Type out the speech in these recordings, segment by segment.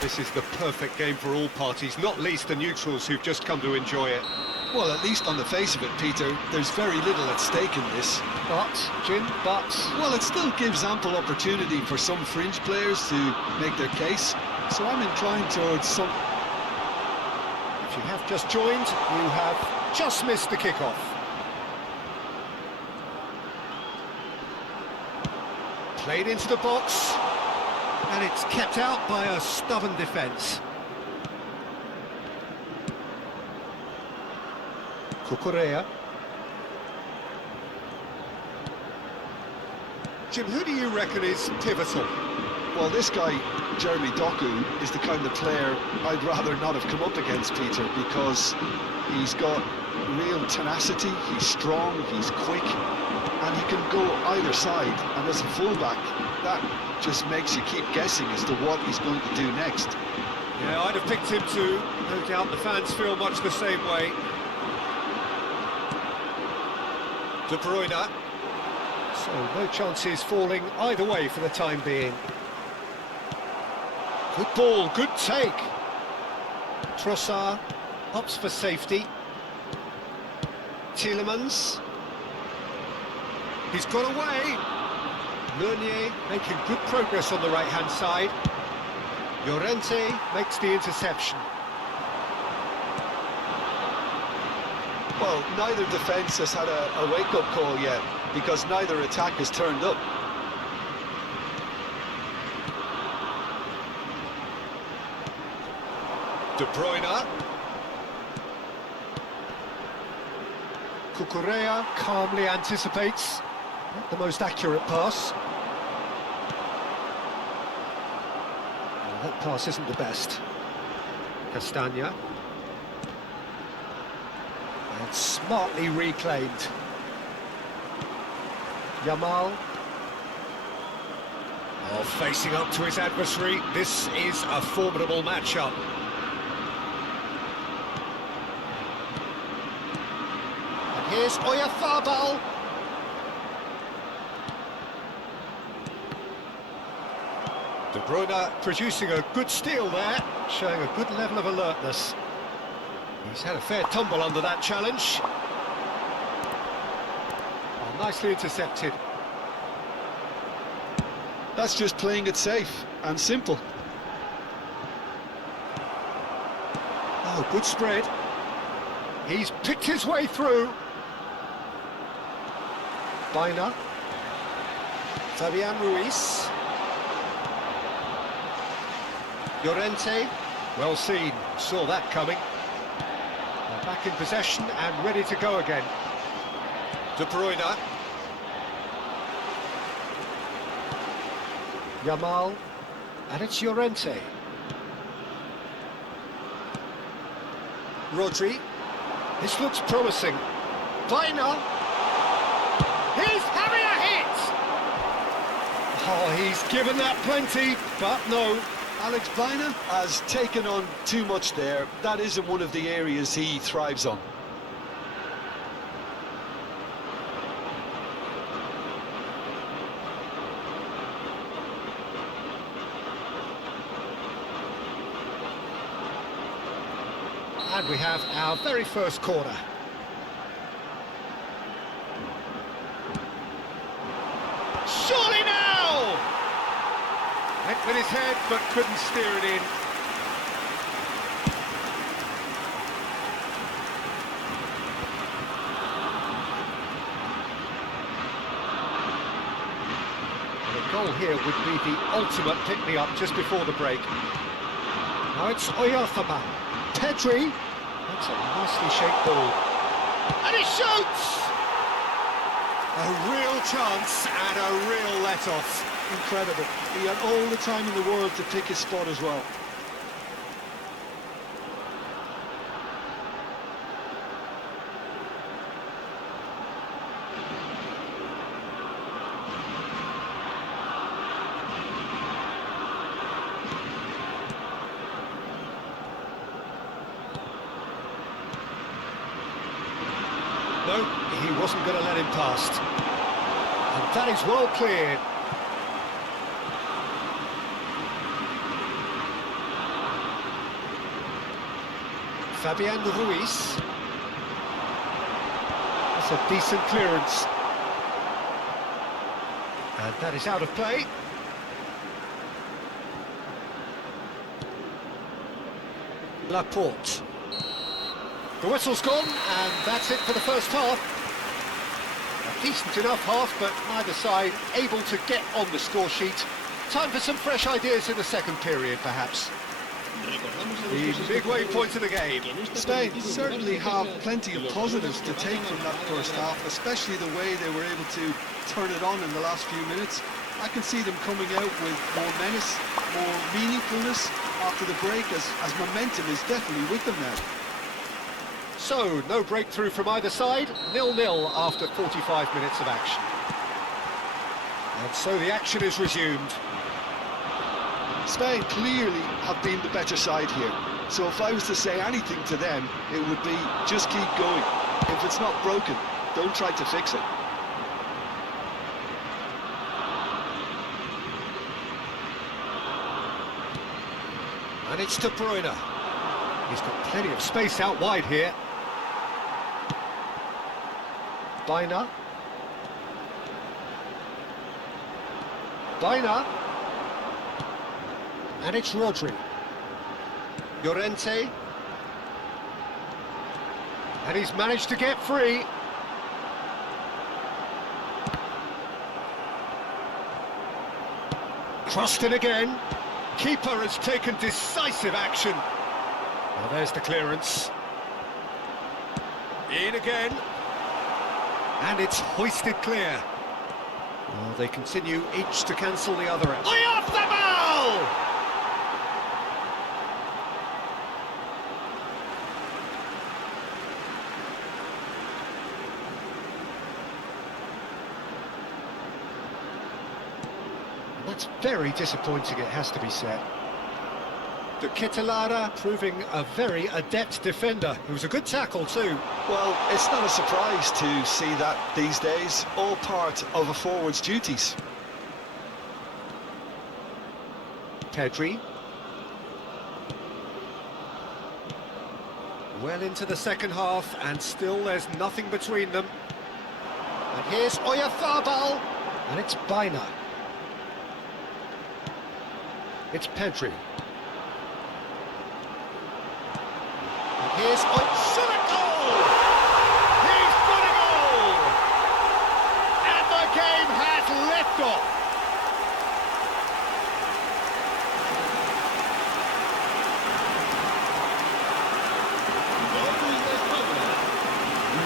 This is the perfect game for all parties, not least the neutrals who've just come to enjoy it. Well, at least on the face of it, Peter, there's very little at stake in this. But, Jim, Well, it still gives ample opportunity for some fringe players to make their case, so I'm inclined towards some... If you have just joined, you have just missed the kickoff. Played into the box, and it's kept out by a stubborn defence. Cucurella. Jim, who do you reckon is pivotal? Well, this guy, Jeremy Doku, is the kind of player I'd rather not have come up against, Peter, because he's got real tenacity, he's strong, he's quick, and he can go either side, and as a fullback, that just makes you keep guessing as to what he's going to do next. Yeah, I'd have picked him too. No doubt the fans feel much the same way. De Bruyne. So no chances falling either way for the time being. Good ball, good take. Trossard opts for safety. Tielemans. He's got away. Meunier making good progress on the right-hand side. Llorente makes the interception. Well, neither defence has had a wake-up call yet, because neither attack has turned up. De Bruyne. Cucurella calmly anticipates. Not the most accurate pass. Well, that pass isn't the best. Castagna. And smartly reclaimed. Yamal. Oh, facing up to his adversary. This is a formidable matchup. And here's Oyarzabal. De Bruyne producing a good steal there, showing a good level of alertness. He's had a fair tumble under that challenge. Oh, nicely intercepted. That's just playing it safe and simple. Oh, good spread. He's picked his way through. Baina. Fabian Ruiz. Llorente, well seen, saw that coming. They're back in possession and ready to go again. De Bruyne. Yamal, and it's Llorente. Rodri, this looks promising. Baina, he's having a hit! Oh, he's given that plenty, but no. Alex Baina has taken on too much there. That isn't one of the areas he thrives on. And we have our very first corner. Surely now! Went with his head, but couldn't steer it in. The goal here would be the ultimate pick-me-up just before the break. Now it's Oyarzabal. Pedri. That's a nicely shaped ball. And he shoots! A real chance and a real let-off. Incredible. He had all the time in the world to pick his spot as well. No, he wasn't going to let him past. And that is well cleared. Fabian Ruiz. That's a decent clearance. And that is out of play. Laporte. The whistle's gone, and that's it for the first half. A decent enough half, but neither side able to get on the score sheet. Time for some fresh ideas in the second period, perhaps. The midway point of the game. Spain certainly have plenty of positives to take from that first half, especially the way they were able to turn it on in the last few minutes. I can see them coming out with more menace, more meaningfulness after the break, as momentum is definitely with them now. So, no breakthrough from either side, 0-0 after 45 minutes of action. And so the action is resumed. Spain clearly have been the better side here, so if I was to say anything to them, it would be just keep going. If it's not broken, don't try to fix it. And it's De Bruyne. He's got plenty of space out wide here. Baina. And it's Rodri. Llorente. And he's managed to get free. Crossed in again. Keeper has taken decisive action. Well, there's the clearance. In again. And it's hoisted clear. Well, they continue each to cancel the other out. Way off the ball! That's very disappointing, it has to be said. De Ketelaere proving a very adept defender. It was a good tackle too. Well, it's not a surprise to see that these days, all part of a forward's duties. Pedri. Well into the second half, and still there's nothing between them. And here's Oyarzabal, and it's Baina. It's Pedri. And here's Oyarzabal. He's got a goal! And the game has left off.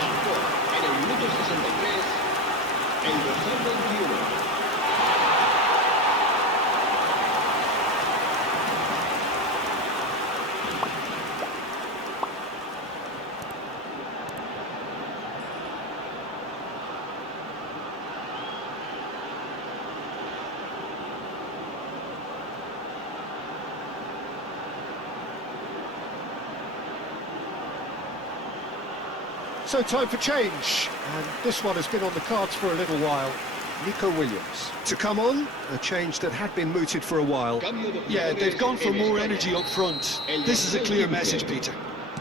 Marcó en el minuto 63 el dorsal 21. So time for change, and this one has been on the cards for a little while. Nico Williams to come on, a change that had been mooted for a while. Yeah, they've gone for more energy up front. This is a clear message, Peter.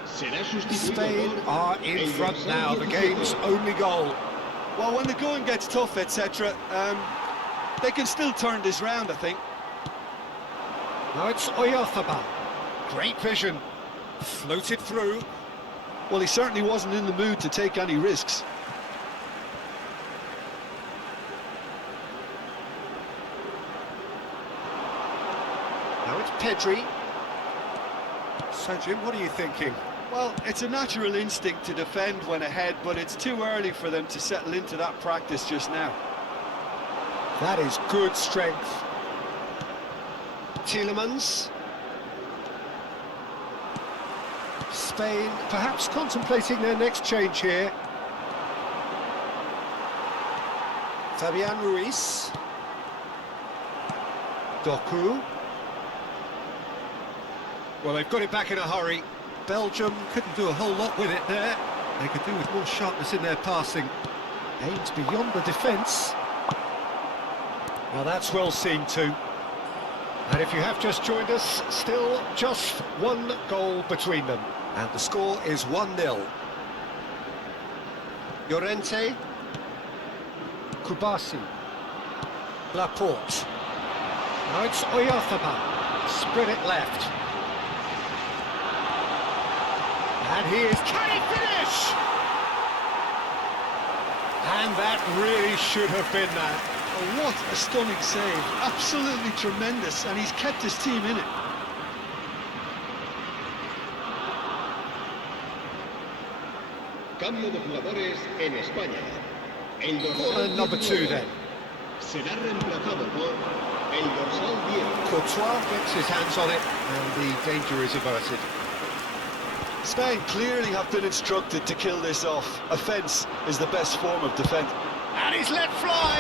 Spain are in front now, the game's only goal. Well, when the going gets tough, etc., they can still turn this round, I think. Now it's Oyarzabal. Great vision. Floated through. Well, he certainly wasn't in the mood to take any risks. Now it's Pedri. So, Jim, what are you thinking? Well, it's a natural instinct to defend when ahead, but it's too early for them to settle into that practice just now. That is good strength. Tielemans. Spain perhaps contemplating their next change here. Fabian Ruiz. Doku. Well, they've got it back in a hurry. Belgium couldn't do a whole lot with it there. They could do with more sharpness in their passing. Aims beyond the defence. Now that's well seen too. And if you have just joined us, still just one goal between them. And the score is 1-0. Llorente. Kubasi. Laporte. Now it's Oyarzabal. Spread it left. And he is... Can he finish? And that really should have been that. Oh, what a stunning save. Absolutely tremendous, and he's kept his team in it. Cambio de jugadores en España. El Corner dorsal number 2 then. será reemplazado por el dorsal 10. Courtois gets his hands on it, and the danger is averted. Spain clearly have been instructed to kill this off. Offence is the best form of defence. And he's let fly!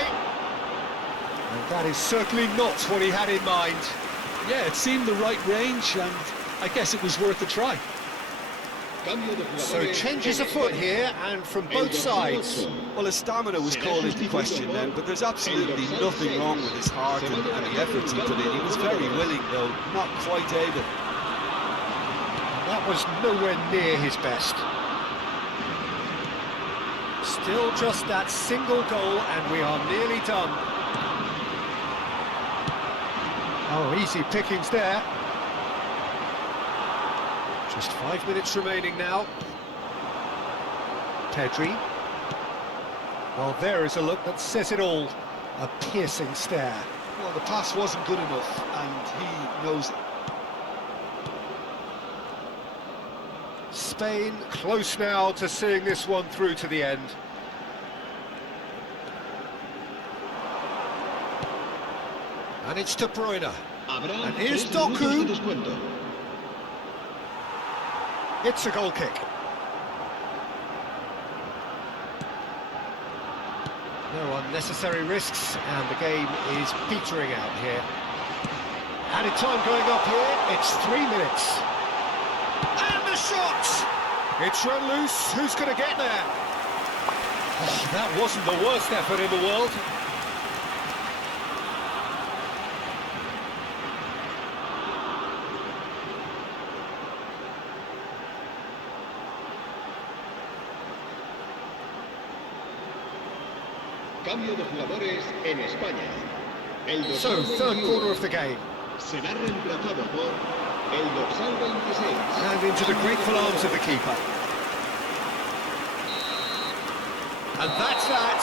And that is certainly not what he had in mind. Yeah, it seemed the right range, and I guess it was worth a try. Cambio de jugadores So changes en afoot España. here, and from El both dorsal sides. 8. Well, his stamina was called into question then, but there's absolutely nothing wrong with his heart and the efforts he put in. He was very willing, though, not quite able. That was nowhere near his best. Still just that single goal, and we are nearly done. Oh, easy pickings there. Just 5 minutes remaining now. Pedri. Well, there is a look that says it all. A piercing stare. Well, the pass wasn't good enough, and he knows it. Spain close now to seeing this one through to the end. And it's De Bruyne. Habrá And here's 3 minutos Doku. de descuento. It's a goal kick. No unnecessary risks, and the game is petering out here. Added time going up here, it's 3 minutes. And the shot! It's run loose, who's going to get there? Oh, that wasn't the worst effort in the world. Cambio de jugadores en España. El So, dorsal third 21 quarter of the game. será reemplazado por el dorsal 26. And into the grateful arms of the keeper. And that's that.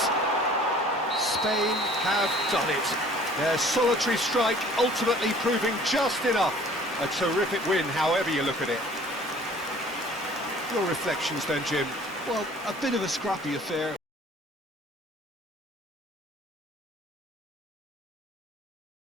Spain have done it. Their solitary strike ultimately proving just enough. A terrific win, however you look at it. Your reflections then, Jim? Well, a bit of a scrappy affair.